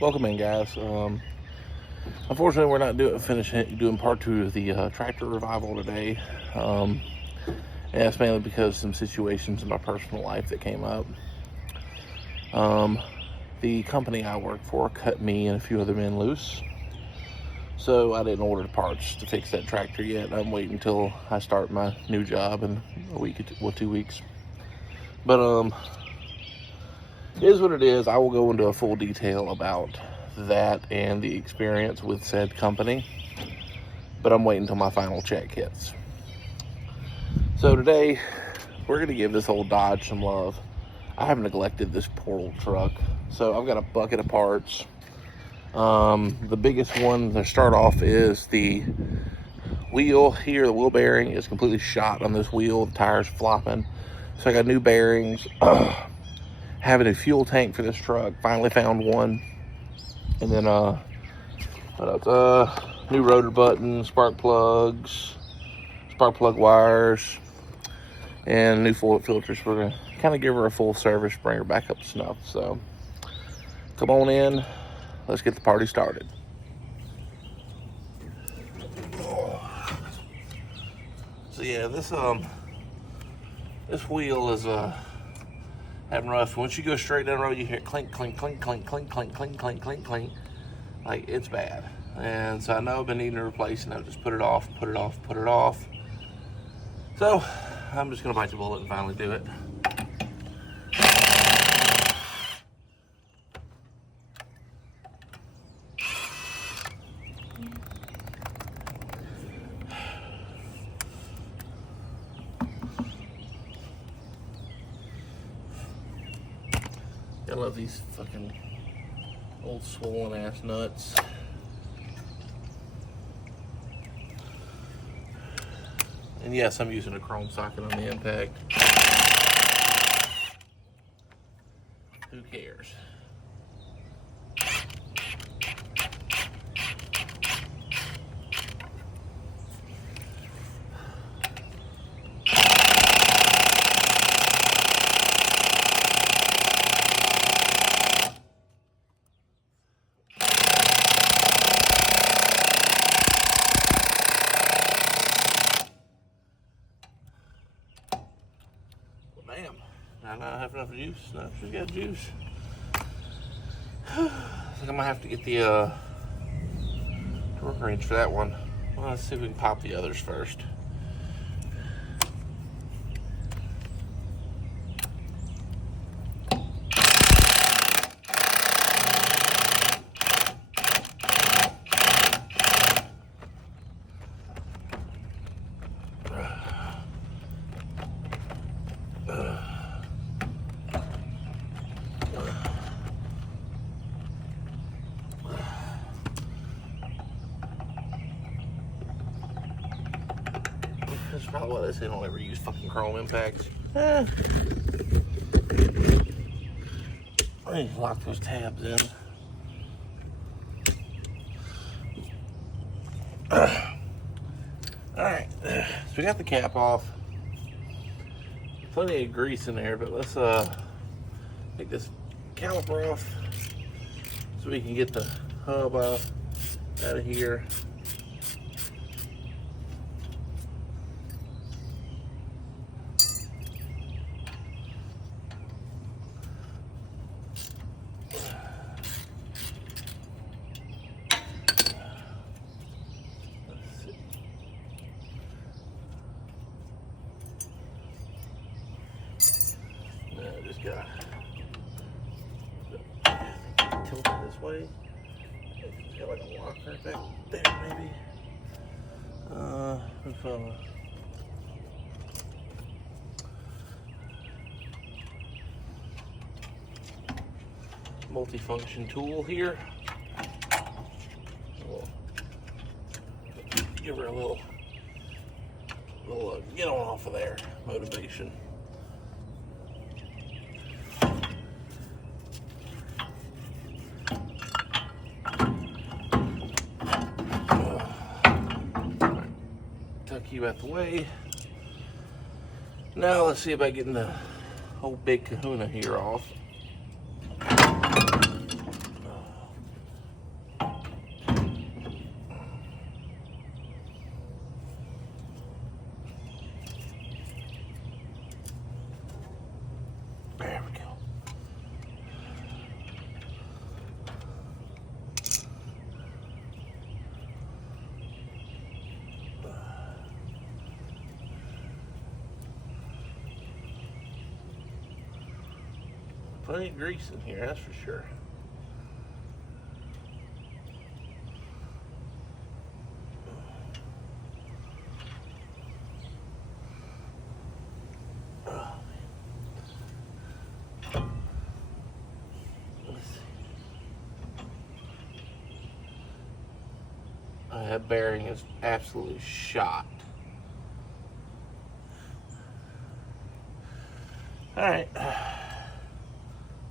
Welcome in, guys. Unfortunately, we're not doing part two of the tractor revival today. And that's mainly because of some situations in my personal life that came up. The company I work for cut me and a few other men loose, so I didn't order the parts to fix that tractor yet. I'm waiting until I start my new job in a week or 2 weeks. But it is what it is. I will go into a full detail about that and the experience with said company, but I'm waiting until my final check hits. So today, we're going to give this old Dodge some love. I have neglected this poor old truck, so I've got a bucket of parts. The biggest one to start off is the wheel here. The wheel bearing is completely shot on this wheel. The tire's flopping. So I got new bearings. Having a fuel tank for this truck. Finally found one. And then new rotor buttons, spark plugs, spark plug wires, and new fluid filters. We're gonna kind of give her a full service, bring her back up to snuff. So come on in, let's get the party started. So yeah, this wheel is having rough. Once you go straight down the road, you hear clink, clink, clink, clink, clink, clink, clink, clink, clink, clink. Like, it's bad. And so I know I've been needing to replace, and I've just put it off. So I'm just gonna bite the bullet and finally do it. I love these fucking old swollen ass nuts. And yes, I'm using a chrome socket on the impact. Who cares? Bam. Now I don't have enough juice. No, she's got juice. I think I'm gonna have to get the torque wrench for that one. Well, let's see if we can pop the others first. That's probably why they say don't ever use fucking chrome impacts. Let me lock those tabs in. Alright, so we got the cap off. Plenty of grease in there, but let's take this caliper off so we can get the hub out of here. Just got tilt it this way. Got like a locker back there, maybe. Multi-function tool here. We'll give her a little get on off of there motivation. You out the way. Now let's see about getting the whole big kahuna here off. plenty of grease in here, that's for sure. That bearing is absolutely shot. Alright.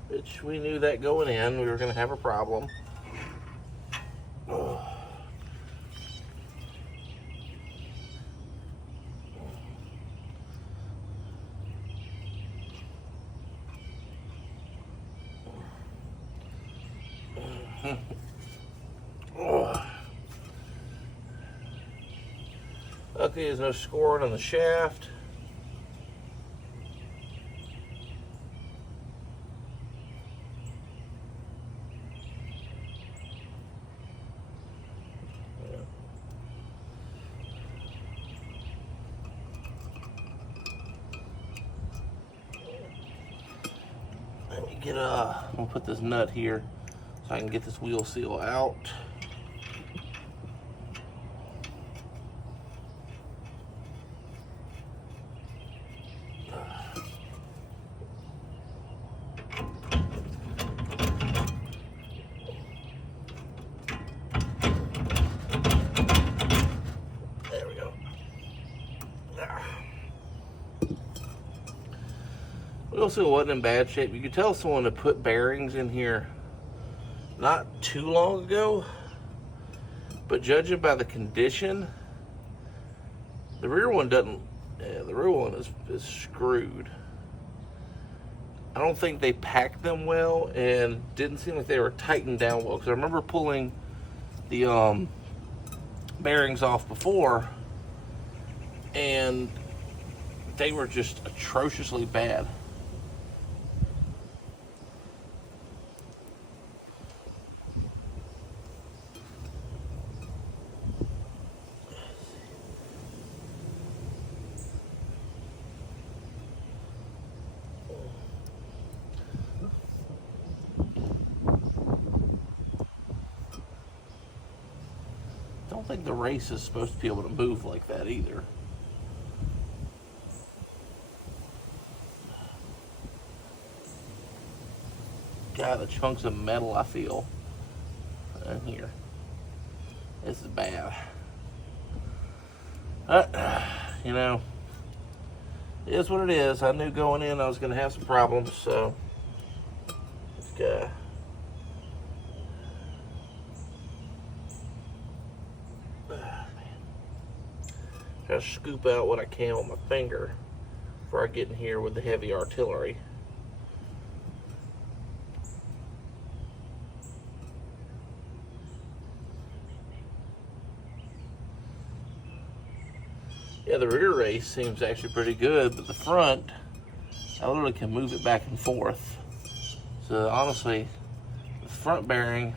Which we knew that going in, we were going to have a problem. Luckily, there's no scoring on the shaft. Let me get I'm gonna put this nut here so I can get this wheel seal out. Wheel seal wasn't in bad shape. You could tell someone had put bearings in here not too long ago, but judging by the condition, the rear one doesn't. Yeah, the rear one is screwed. I don't think they packed them well, and didn't seem like they were tightened down well. Because I remember pulling the bearings off before, and they were just atrociously bad. I don't think the race is supposed to be able to move like that either. God, the chunks of metal I feel in here. This is bad. You know, it is what it is. I knew going in I was going to have some problems, so let's go. Try to scoop out what I can with my finger before I get in here with the heavy artillery. Yeah, the rear race seems actually pretty good, but the front, I literally can move it back and forth. So honestly, the front bearing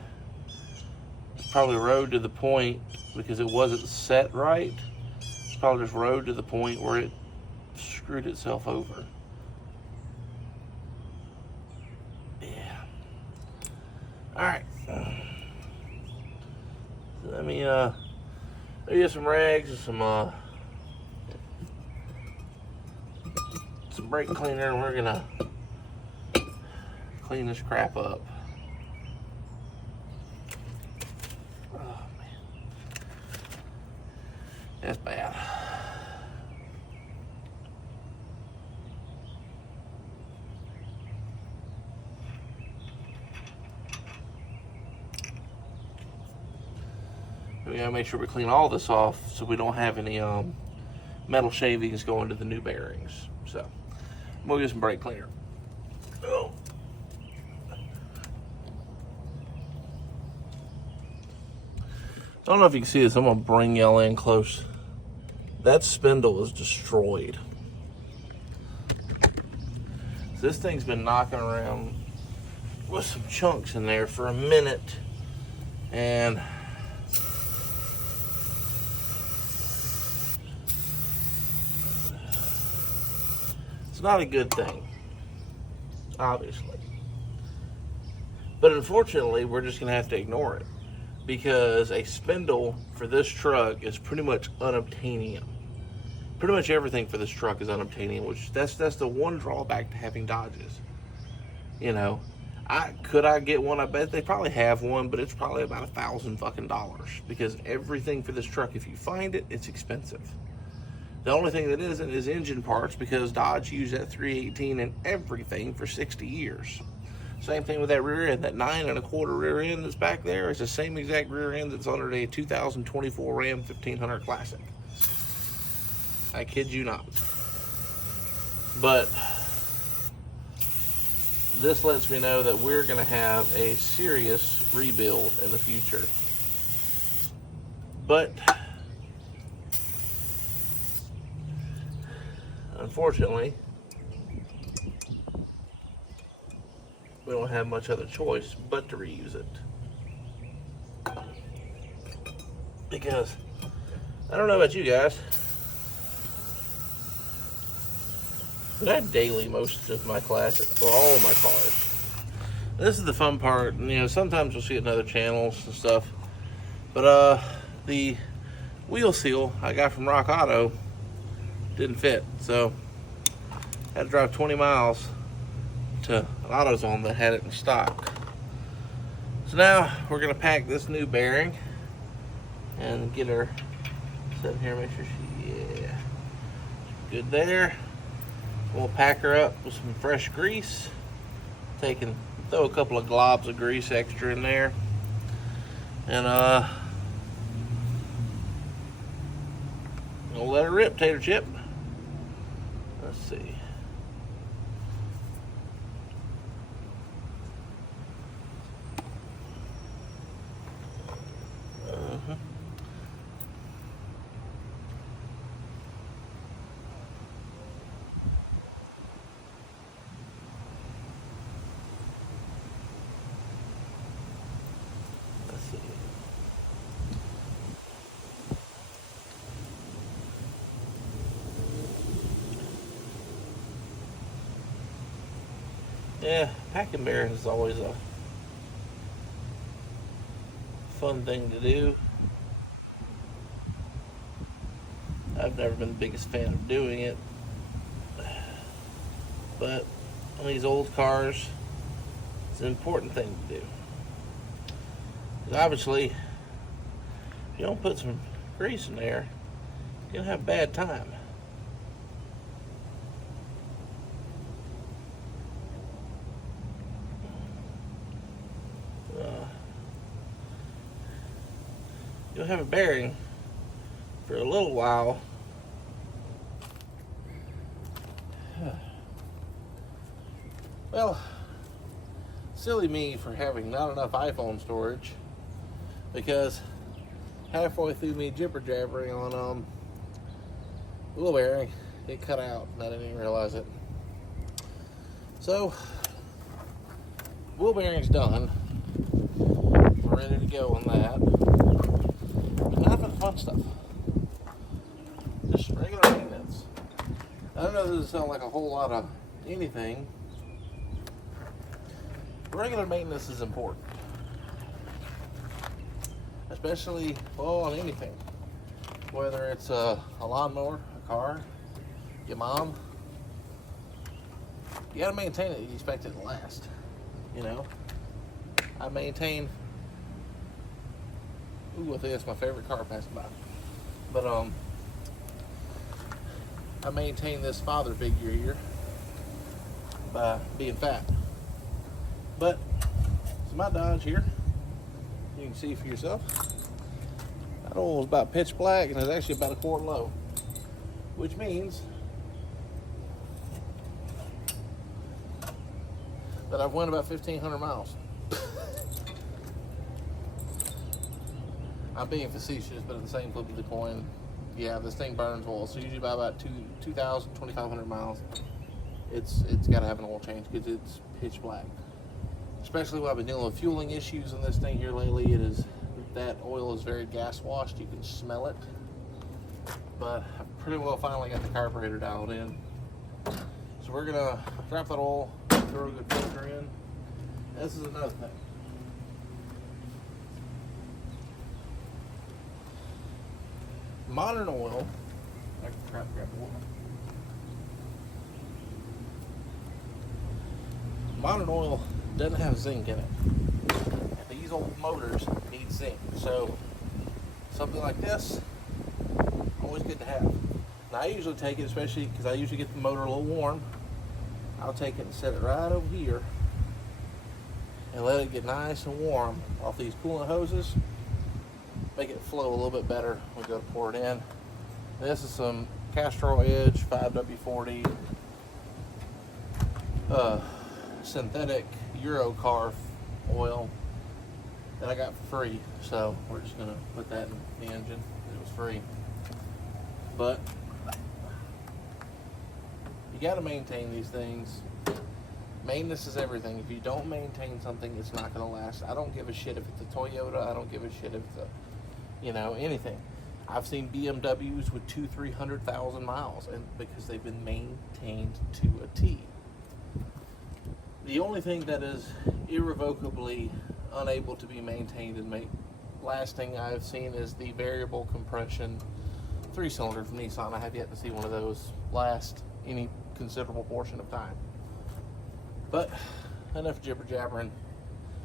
is probably rode to the point because it wasn't set right. It's probably just rode to the point where it screwed itself over. Yeah. All right. So let me get some rags and some brake cleaner, and we're gonna clean this crap up. Oh man, that's bad. We gotta make sure we clean all this off so we don't have any metal shavings going to the new bearings. So we'll get some brake cleaner. Oh. I don't know if you can see this. I'm gonna bring y'all in close. That spindle is destroyed. So this thing's been knocking around with some chunks in there for a minute, and it's not a good thing, obviously. But unfortunately, we're just going to have to ignore it because a spindle for this truck is pretty much unobtainium. Pretty much everything for this truck is unobtainium, which that's the one drawback to having Dodges. You know, could I get one? I bet they probably have one, but it's probably about $1,000 fucking dollars because everything for this truck, if you find it, it's expensive. The only thing that isn't is engine parts because Dodge used that 318 in everything for 60 years. Same thing with that rear end. That 9 1/4 rear end that's back there is the same exact rear end that's under a 2024 Ram 1500 Classic. I kid you not. But this lets me know that we're going to have a serious rebuild in the future. But unfortunately, we don't have much other choice but to reuse it. Because, I don't know about you guys, but I daily most of my classes, or all of my cars. This is the fun part. You know, sometimes you'll see it in other channels and stuff. But the wheel seal I got from Rock Auto didn't fit. So I had to drive 20 miles to an AutoZone that had it in stock. So now we're gonna pack this new bearing and get her set here, make sure she's good there. We'll pack her up with some fresh grease. Throw a couple of globs of grease extra in there. And we'll let her rip, Tater Chip. Let's see. Yeah, packing bearings is always a fun thing to do. I've never been the biggest fan of doing it, but on these old cars, it's an important thing to do. Because obviously, if you don't put some grease in there, you're gonna have a bad time. You'll have a bearing for a little while. Well, silly me for having not enough iPhone storage, because halfway through me jibber jabbering on wheel bearing, it cut out and I didn't even realize it. So wheel bearing's done. We're ready to go on that. Not for the fun stuff. Just regular maintenance. I don't know if this doesn't sound like a whole lot of anything. Regular maintenance is important. Especially, well, on anything. Whether it's a lawnmower, a car, your mom. You gotta maintain it, you expect it to last. You know? I maintain. Ooh, I think that's my favorite car passing by. But I maintain this father figure here by being fat. But so my Dodge here, you can see for yourself. That oil is about pitch black and it's actually about a quart low, which means that I've went about 1,500 miles. I'm being facetious, but at the same flip of the coin, yeah, this thing burns oil. So usually by about 2,000, 2,500 miles, it's got to have an oil change because it's pitch black. Especially when I've been dealing with fueling issues in this thing here lately, that oil is very gas washed. You can smell it. But I've pretty well finally got the carburetor dialed in. So we're gonna drop that oil, throw a good filter in. This is another thing. Modern oil, I can grab more. Modern oil doesn't have zinc in it. And these old motors need zinc. So something like this, always good to have. Now I usually take it, especially because I usually get the motor a little warm. I'll take it and set it right over here and let it get nice and warm off these coolant hoses. Make it flow a little bit better when we go to pour it in. This is some Castrol Edge 5W40 synthetic Eurocarb oil that I got for free. So we're just gonna put that in the engine. It was free. But you gotta maintain these things. Maintenance is everything. If you don't maintain something, it's not gonna last. I don't give a shit if it's a Toyota. I don't give a shit if it's a, anything. I've seen BMWs with 200,000-300,000 miles, and because they've been maintained to a T. The only thing that is irrevocably unable to be maintained and lasting I've seen is the variable compression 3-cylinder from Nissan. I have yet to see one of those last any considerable portion of time. But enough jibber jabbering.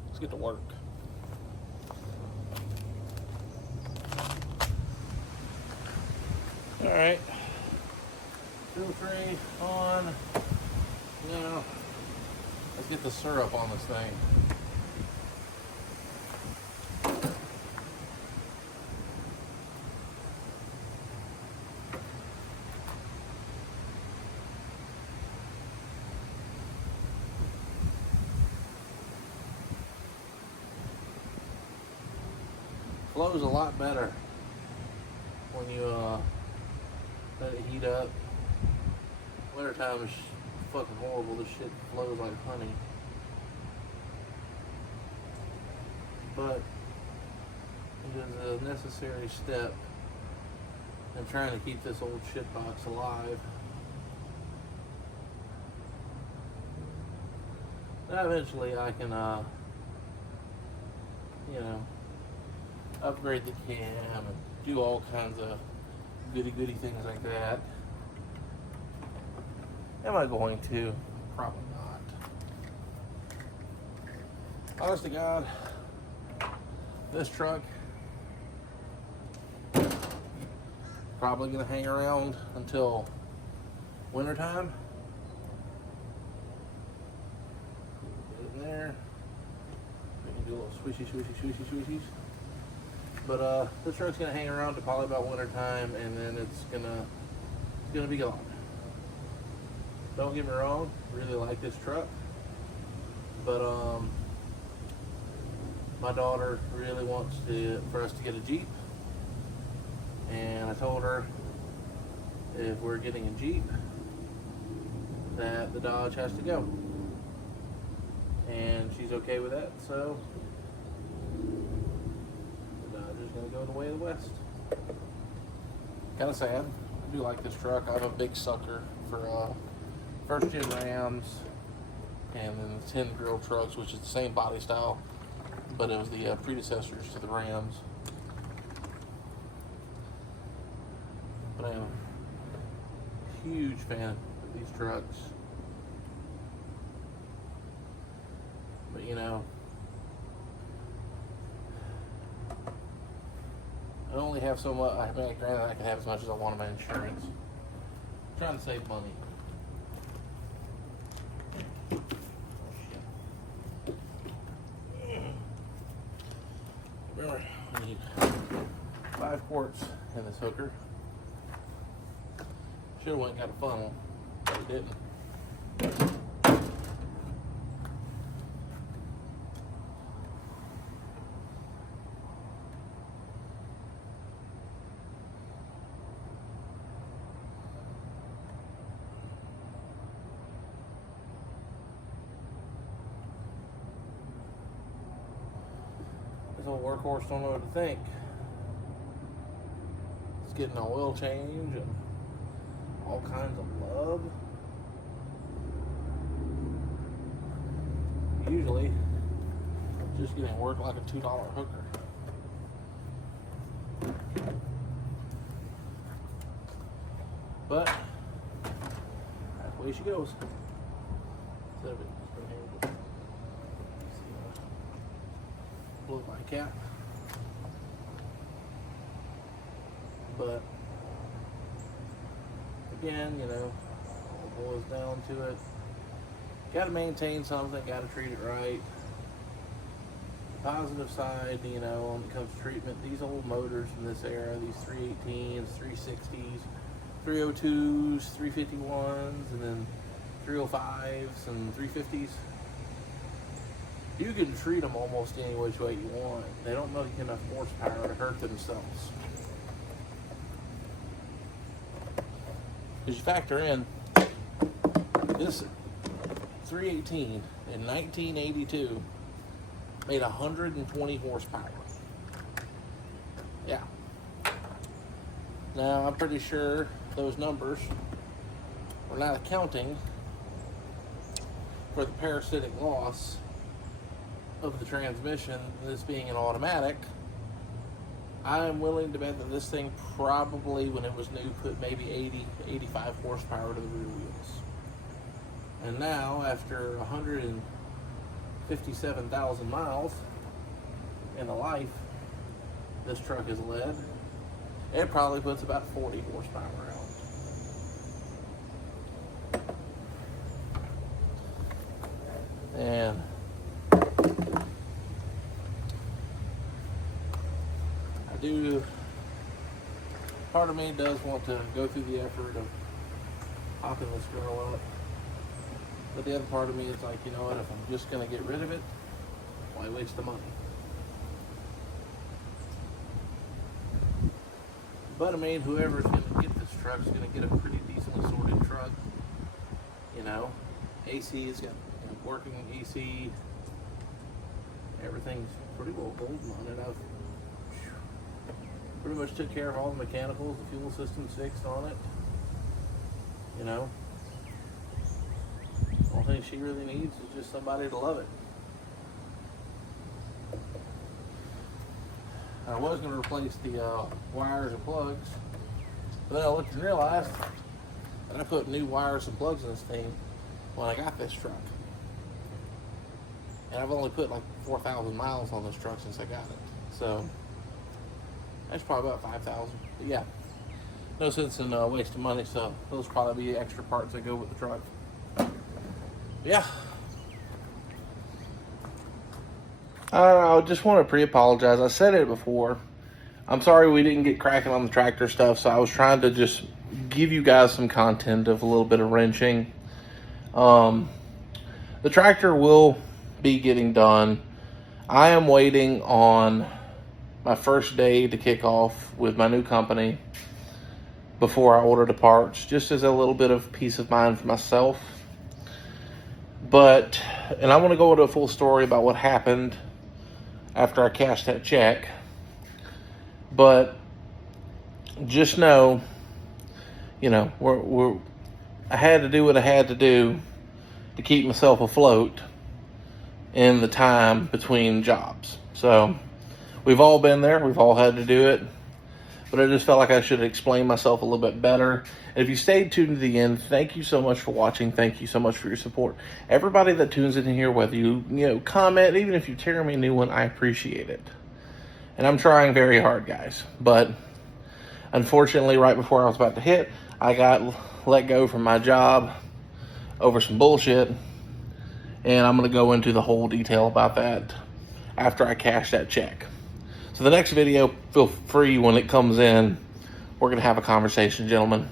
Let's get to work. All right, filtering on. Now, let's get the syrup on this thing. Flows a lot better when you let it heat up. Wintertime is fucking horrible. This shit flows like honey. But it is a necessary step in trying to keep this old shit box alive. Now eventually I can, upgrade the cam and do all kinds of goody things like that. Am I going to? Probably not. Honest to God, this truck probably gonna hang around until wintertime. Get it in there. We can do a little swishies. But this truck's gonna hang around to probably about winter time, and then it's gonna be gone. Don't get me wrong, really like this truck, but my daughter really wants for us to get a Jeep, and I told her if we're getting a Jeep that the Dodge has to go, and she's okay with that. So gonna go the way of the West. Kind of sad. I do like this truck. I'm a big sucker for first gen Rams and then the 10 grill trucks, which is the same body style, but it was the predecessors to the Rams. But I'm a huge fan of these trucks. But I only have so much. I mean, granted, I can have as much as I want on my insurance. I'm trying to save money. Oh, shit. Remember, I need 5 quarts in this hooker. Should have went and got a funnel, but it didn't. This old workhorse don't know what to think. It's getting an oil change and all kinds of love. Usually, it's just getting work like a $2 hooker. But that's the way she goes. Instead of it just been here, blow my cap. But again, you know, it boils down to it. Got to maintain something, got to treat it right. The positive side, you know, when it comes to treatment, these old motors from this era, these 318s, 360s, 302s, 351s, and then 305s and 350s, you can treat them almost any which way you want. They don't make enough horsepower to hurt themselves. Because you factor in this 318 in 1982 made 120 horsepower. Yeah. Now I'm pretty sure those numbers are not accounting for the parasitic loss of the transmission, this being an automatic. I am willing to bet that this thing probably, when it was new, put maybe 80, 85 horsepower to the rear wheels. And now, after 157,000 miles in the life this truck has led, it probably puts about 40 horsepower out. And part of me does want to go through the effort of hopping this girl up. But the other part of me is like, you know what, if I'm just going to get rid of it, why waste the money? But I mean, whoever's going to get this truck is going to get a pretty decently sorted truck. You know, AC has got working AC. Everything's pretty well golden on it. I've pretty much took care of all the mechanicals. The fuel system's fixed on it. You know, the only thing she really needs is just somebody to love it. I was going to replace the wires and plugs, but then I looked and realized that I put new wires and plugs in this thing when I got this truck. And I've only put like 4,000 miles on this truck since I got it. So that's probably about 5,000. But yeah, no sense in wasting money. So those probably be extra parts that go with the truck. Yeah. I just want to pre-apologize. I said it before. I'm sorry we didn't get cracking on the tractor stuff. So I was trying to just give you guys some content of a little bit of wrenching. The tractor will be getting done. I am waiting on my first day to kick off with my new company before I order the parts, just as a little bit of peace of mind for myself. But, and I want to go into a full story about what happened after I cashed that check. But just know, you know, I had to do what I had to do to keep myself afloat in the time between jobs. So we've all been there. We've all had to do it. But I just felt like I should explain myself a little bit better. And if you stayed tuned to the end, thank you so much for watching. Thank you so much for your support. Everybody that tunes in here, whether you comment, even if you tear me a new one, I appreciate it. And I'm trying very hard, guys. But unfortunately, right before I was about to hit, I got let go from my job over some bullshit. And I'm going to go into the whole detail about that after I cash that check. So the next video, feel free when it comes in, we're going to have a conversation, gentlemen.